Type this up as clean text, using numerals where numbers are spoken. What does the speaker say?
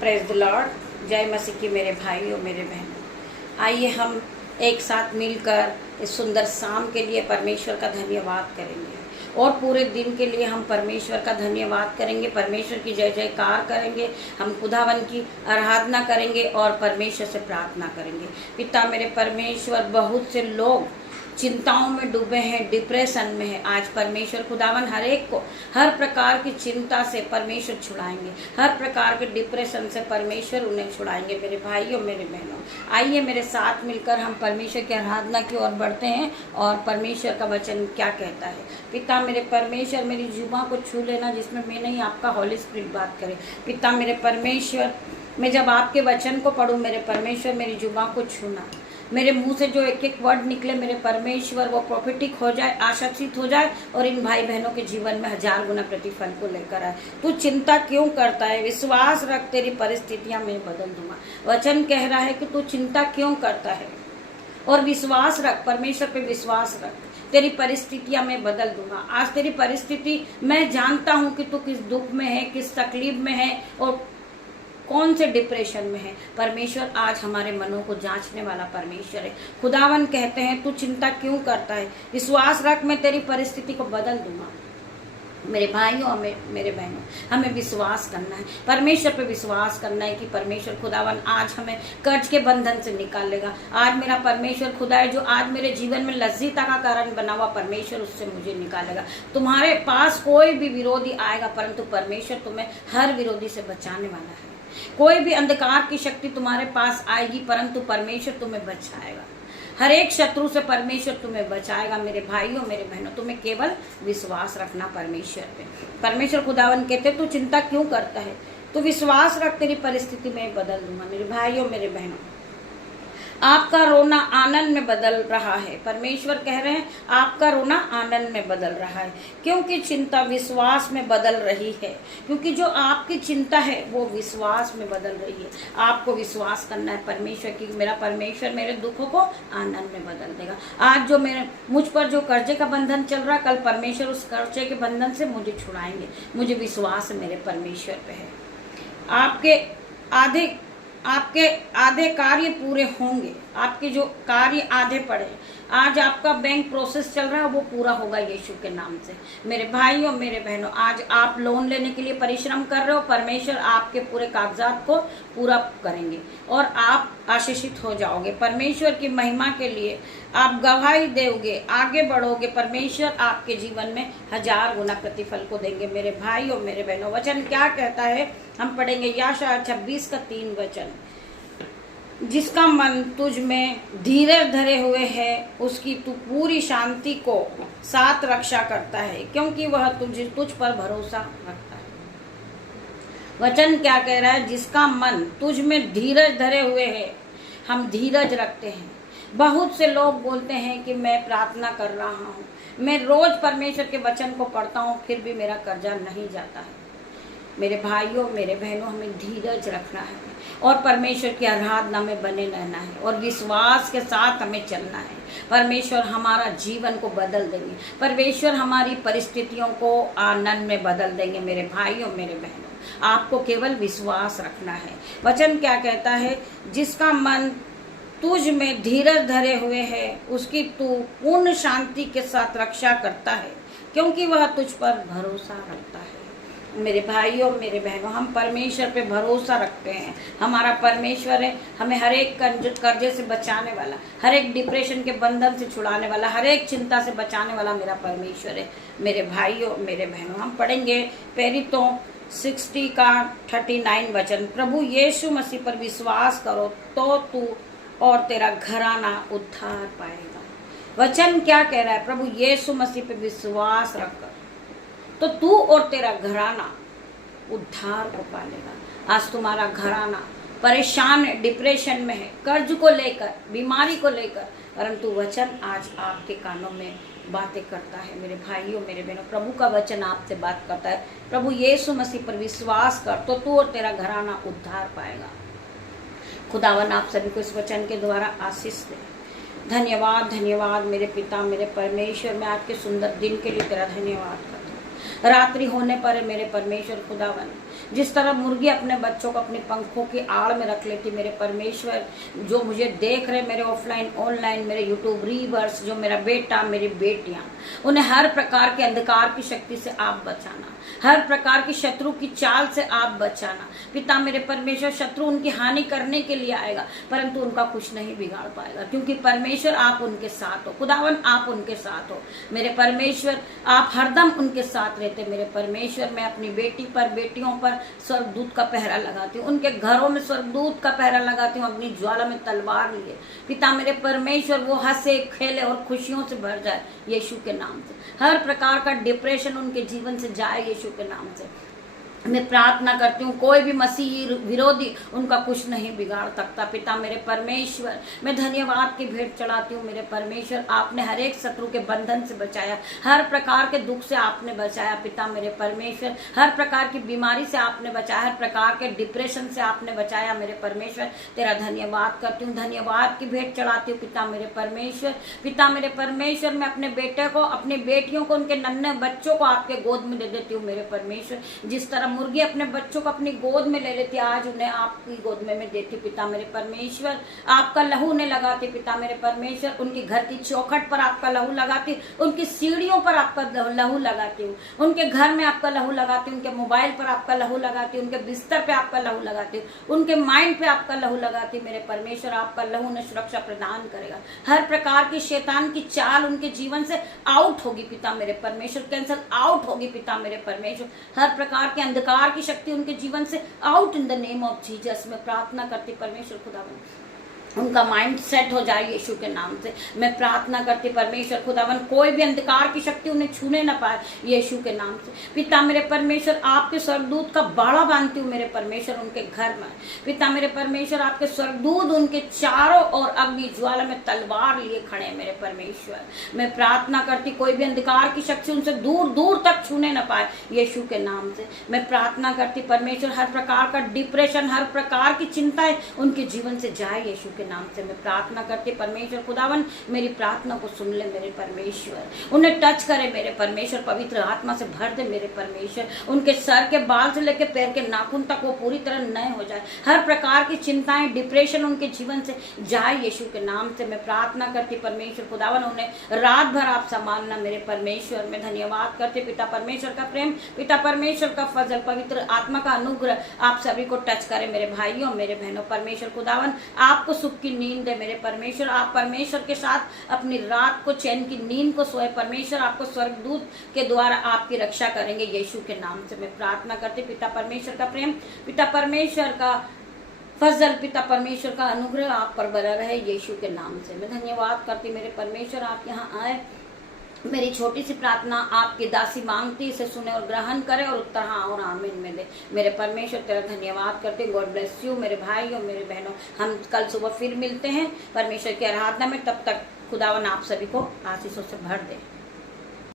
Praise the Lord. जय मसीह की मेरे भाई और मेरे बहनों, आइए हम एक साथ मिलकर इस सुंदर शाम के लिए परमेश्वर का धन्यवाद करेंगे और पूरे दिन के लिए हम परमेश्वर का धन्यवाद करेंगे, परमेश्वर की जय जयकार करेंगे, हम खुदावन की आराधना करेंगे और परमेश्वर से प्रार्थना करेंगे। पिता मेरे परमेश्वर, बहुत से लोग चिंताओं में डूबे हैं, डिप्रेशन में है। आज परमेश्वर खुदावन हर एक को हर प्रकार की चिंता से परमेश्वर छुड़ाएंगे, हर प्रकार के डिप्रेशन से परमेश्वर उन्हें छुड़ाएंगे। मेरे भाइयों मेरे बहनों, आइए मेरे साथ मिलकर हम परमेश्वर की आराधना की ओर बढ़ते हैं और परमेश्वर का वचन क्या कहता है। पिता मेरे परमेश्वर, मेरी जुबां को छू लेना जिसमें मैं नहीं आपका हॉली स्पिरिट बात करे। पिता मेरे परमेश्वर, मैं जब आपके वचन को पढ़ूं मेरे परमेश्वर, मेरी जुबां को छूना, मेरे मुंह से जो एक एक वर्ड निकले मेरे परमेश्वर वो प्रॉफिटिक हो जाए, आशीषित हो जाए और इन भाई बहनों के जीवन में 1000 गुना प्रतिफल को लेकर आए। तू चिंता क्यों करता है? विश्वास रख, तेरी परिस्थितियां मैं बदल दूंगा। वचन कह रहा है कि तू चिंता क्यों करता है और विश्वास रख, परमेश्वर पे विश्वास रख, तेरी परिस्थितियां मैं बदल दूंगा। आज तेरी परिस्थिति मैं जानता हूं कि तू किस दुख में है, किस तकलीफ में है और कौन से डिप्रेशन में है। परमेश्वर आज हमारे मनों को जांचने वाला परमेश्वर है। खुदावन कहते हैं तू चिंता क्यों करता है, विश्वास रख, मैं तेरी परिस्थिति को बदल दूंगा। मेरे भाइयों और मेरे बहनों, हमें विश्वास करना है, परमेश्वर पे विश्वास करना है कि परमेश्वर खुदावन आज हमें कर्ज के बंधन से निकालेगा। आज मेरा परमेश्वर खुदा है जो आज मेरे जीवन में लज्जिता का कारण बना हुआ, परमेश्वर उससे मुझे निकालेगा। तुम्हारे पास कोई भी विरोधी आएगा परंतु परमेश्वर तुम्हें हर विरोधी से बचाने वाला है। कोई भी अंधकार की शक्ति तुम्हारे पास आएगी परंतु परमेश्वर तुम्हें बचाएगा। हर एक शत्रु से परमेश्वर तुम्हें बचाएगा। मेरे भाइयों मेरे बहनों, तुम्हें केवल विश्वास रखना परमेश्वर पे। परमेश्वर खुदावन कहते तू चिंता क्यों करता है, तू विश्वास रख, तेरी परिस्थिति में बदल दूंगा। मेरे भाइयों मेरे बहनों, आपका रोना आनंद में बदल रहा है। परमेश्वर कह रहे हैं आपका रोना आनंद में बदल रहा है, क्योंकि चिंता विश्वास में बदल रही है। क्योंकि जो आपकी चिंता है वो विश्वास में बदल रही है। आपको विश्वास करना है परमेश्वर की, मेरा परमेश्वर मेरे दुखों को आनंद में बदल देगा। आज जो मुझ पर जो कर्जे का बंधन चल रहा, कल परमेश्वर उस कर्जे के बंधन से मुझे छुड़ाएंगे। मुझे विश्वास मेरे परमेश्वर पे है। आपके आधे कार्य पूरे होंगे। आपके जो कार्य आधे पड़े, आज आपका बैंक प्रोसेस चल रहा है वो पूरा होगा यीशु के नाम से। मेरे भाइयों मेरे बहनों, आज आप लोन लेने के लिए परिश्रम कर रहे हो, परमेश्वर आपके पूरे कागजात को पूरा करेंगे और आप आशीषित हो जाओगे। परमेश्वर की महिमा के लिए आप गवाही दोगे, आगे बढ़ोगे, परमेश्वर आपके जीवन में 1000 गुना प्रतिफल को देंगे। मेरे भाइयों मेरे बहनों, वचन क्या कहता है हम पढ़ेंगे यशायाह 26 का 3 वचन। जिसका मन तुझ में धीरज धरे हुए है उसकी तू पूरी शांति को साथ रक्षा करता है, क्योंकि वह तुझ पर भरोसा रखता है। वचन क्या कह रहा है? जिसका मन तुझ में धीरज धरे हुए है। हम धीरज रखते हैं। बहुत से लोग बोलते हैं कि मैं प्रार्थना कर रहा हूँ, मैं रोज परमेश्वर के वचन को पढ़ता हूँ, फिर भी मेरा कर्जा नहीं जाता है। मेरे भाइयों मेरे बहनों, हमें धीरज रखना है और परमेश्वर की आराधना में बने रहना है और विश्वास के साथ हमें चलना है। परमेश्वर हमारा जीवन को बदल देंगे, परमेश्वर हमारी परिस्थितियों को आनंद में बदल देंगे। मेरे भाइयों मेरे बहनों, आपको केवल विश्वास रखना है। वचन क्या कहता है? जिसका मन तुझ में धीरज धरे हुए है उसकी तू पूर्ण शांति के साथ रक्षा करता है, क्योंकि वह तुझ पर भरोसा रखता है। मेरे भाइयों मेरे बहनों, हम परमेश्वर पे भरोसा रखते हैं। हमारा परमेश्वर है, हमें हर एक कर्जे से बचाने वाला, हर एक डिप्रेशन के बंधन से छुड़ाने वाला, हर एक चिंता से बचाने वाला मेरा परमेश्वर है। मेरे भाइयों मेरे बहनों, हम पढ़ेंगे प्रेरितों 60 का 39 वचन। प्रभु यीशु मसीह पर विश्वास करो तो तू और तेरा घराना उद्धार पाएगा। वचन क्या कह रहा है? प्रभु यीशु मसीह पे विश्वास रखकर तो तू और तेरा घराना उद्धार को पालेगा। आज तुम्हारा घराना परेशान है, डिप्रेशन में है, कर्ज को लेकर, बीमारी को लेकर, परंतु वचन आज आपके कानों में बातें करता है। मेरे भाइयों मेरे बहनों, प्रभु का वचन आपसे बात करता है। प्रभु यीशु मसीह पर विश्वास कर तो तू और तेरा घराना उद्धार पाएगा। खुदावन आप सभी को इस वचन के द्वारा आशीष दे। धन्यवाद धन्यवाद मेरे पिता मेरे परमेश्वर, मैं आज के सुंदर दिन के लिए तेरा धन्यवाद करता हूँ। रात्रि होने पर मेरे परमेश्वर खुदावन, जिस तरह मुर्गी अपने बच्चों को अपने पंखों की आड़ में रख लेती, मेरे परमेश्वर जो मुझे देख रहे मेरे ऑफलाइन ऑनलाइन मेरे यूट्यूब रीवर्स, जो मेरा बेटा मेरी बेटियां, उन्हें हर प्रकार के अंधकार की शक्ति से आप बचाना, हर प्रकार की शत्रु की चाल से आप बचाना। पिता मेरे परमेश्वर, शत्रु उनकी हानि करने के लिए आएगा परंतु उनका कुछ नहीं बिगाड़ पाएगा, क्योंकि परमेश्वर आप उनके साथ हो। खुदावन आप उनके साथ हो मेरे परमेश्वर, आप हरदम उनके साथ रहते मेरे परमेश्वर। मैं अपनी बेटी पर, बेटियों पर स्वर्गदूत का पहरा लगाती हूँ, उनके घरों में स्वर्गदूत का पहरा लगाती हूँ, अपनी ज्वाला में तलवार लिए। पिता मेरे परमेश्वर वो हंसे खेले और खुशियों से भर जाए यीशु के नाम से। हर प्रकार का डिप्रेशन उनके जीवन से जाए यीशु के नाम से। मैं प्रार्थना करती हूँ कोई भी मसीह विरोधी उनका कुछ नहीं बिगाड़ सकता। पिता मेरे परमेश्वर, मैं धन्यवाद की भेंट चढ़ाती हूँ मेरे परमेश्वर। आपने हर एक शत्रु के बंधन से बचाया, हर प्रकार के दुख से आपने बचाया। पिता मेरे परमेश्वर, हर प्रकार की बीमारी से आपने बचाया, हर प्रकार के डिप्रेशन से आपने बचाया मेरे परमेश्वर। तेरा धन्यवाद करती हूँ, धन्यवाद की भेंट चढ़ाती हूँ पिता मेरे परमेश्वर। पिता मेरे परमेश्वर, मैं अपने बेटे को, अपनी बेटियों को, उनके नन्हे बच्चों को आपके गोद में दे देती हूँ मेरे परमेश्वर। जिस तरह मुर्गी अपने बच्चों को अपनी गोद में ले लेती, आज उन्हें आपकी गोद में मैं देती पिता मेरे परमेश्वर। आपका लहू उन्हें लगाती पिता मेरे परमेश्वर, उनकी घर की चौखट पर आपका लहू लगाती, उनकी सीढ़ियों पर आपका लहू लगाती हूँ, उनके घर में आपका लहू लगाती हूँ, उनके मोबाइल पर आपका लहू लगाती हूँ, उनके बिस्तर पे आपका लहू लगाती हूँ, उनके माइंड पे आपका लहू लगाती मेरे परमेश्वर। आपका लहू उन्हें सुरक्षा प्रदान करेगा, हर प्रकार की शैतान की चाल उनके जीवन से आउट होगी पिता मेरे परमेश्वर, कैंसल आउट होगी पिता मेरे परमेश्वर। हर प्रकार के अंधकार की शक्ति उनके जीवन से out in the name of Jesus. मैं प्रार्थना करती परमेश्वर खुदावन, उनका माइंड सेट हो जाए यीशु के नाम से। मैं प्रार्थना करती परमेश्वर खुदावन, कोई भी अंधकार की शक्ति उन्हें छूने ना पाए यीशु के नाम से। पिता मेरे परमेश्वर, आपके स्वर्गदूत का बाड़ा बांधती हूँ मेरे परमेश्वर उनके घर में। पिता मेरे परमेश्वर, आपके स्वर्गदूत उनके चारों ओर अग्नि ज्वाला में तलवार लिए खड़े मेरे परमेश्वर। मैं प्रार्थना करती कोई भी अंधकार की शक्ति उनसे दूर दूर तक छूने ना पाए यीशु के नाम से। मैं प्रार्थना करती परमेश्वर, हर प्रकार का डिप्रेशन, हर प्रकार की चिंताएं उनके जीवन से जाए यीशु के नाम से। मैं प्रार्थना करती परमेश्वर खुदावन, मेरी प्रार्थना को सुन ले मेरे परमेश्वर, उन्हें टच करे मेरे परमेश्वर, पवित्र आत्मा से भर दे मेरे परमेश्वर। उनके सर के बाल से लेकर पैर के नाखून तक वो पूरी तरह नए हो जाए, हर प्रकार की चिंताएं डिप्रेशन उनके जीवन से जाए यीशु के नाम से। मैं प्रार्थना करती परमेश्वर खुदावन, उन्हें रात भर आप संभालना मेरे परमेश्वर। मैं धन्यवाद करती पिता परमेश्वर का प्रेम, पिता परमेश्वर का फजल, पवित्र आत्मा का अनुग्रह आप सभी को टच करे मेरे भाइयों मेरे बहनों। परमेश्वर खुदावन आपको सुख की नींद है मेरे परमेश्वर, आप परमेश्वर के साथ अपनी रात को चैन की नींद को सोए। परमेश्वर आपको स्वर्गदूत के द्वारा आपकी रक्षा करेंगे यीशु के नाम से। मैं प्रार्थना करती पिता परमेश्वर का प्रेम, पिता परमेश्वर का फजल, पिता परमेश्वर का अनुग्रह आप पर बना रहे यीशु के नाम से। मैं धन्यवाद करती मेरे परमेश्वर, आप यहाँ आए। मेरी छोटी सी प्रार्थना आपकी दासी मांगती, इसे सुने और ग्रहण करे और उत्तर हाँ और आमीन में दे मेरे परमेश्वर। तेरा धन्यवाद करते, गॉड ब्लेस यू मेरे भाई और मेरे बहनों। हम कल सुबह फिर मिलते हैं परमेश्वर की आराधना में, तब तक खुदावन आप सभी को आशीषों से भर दे।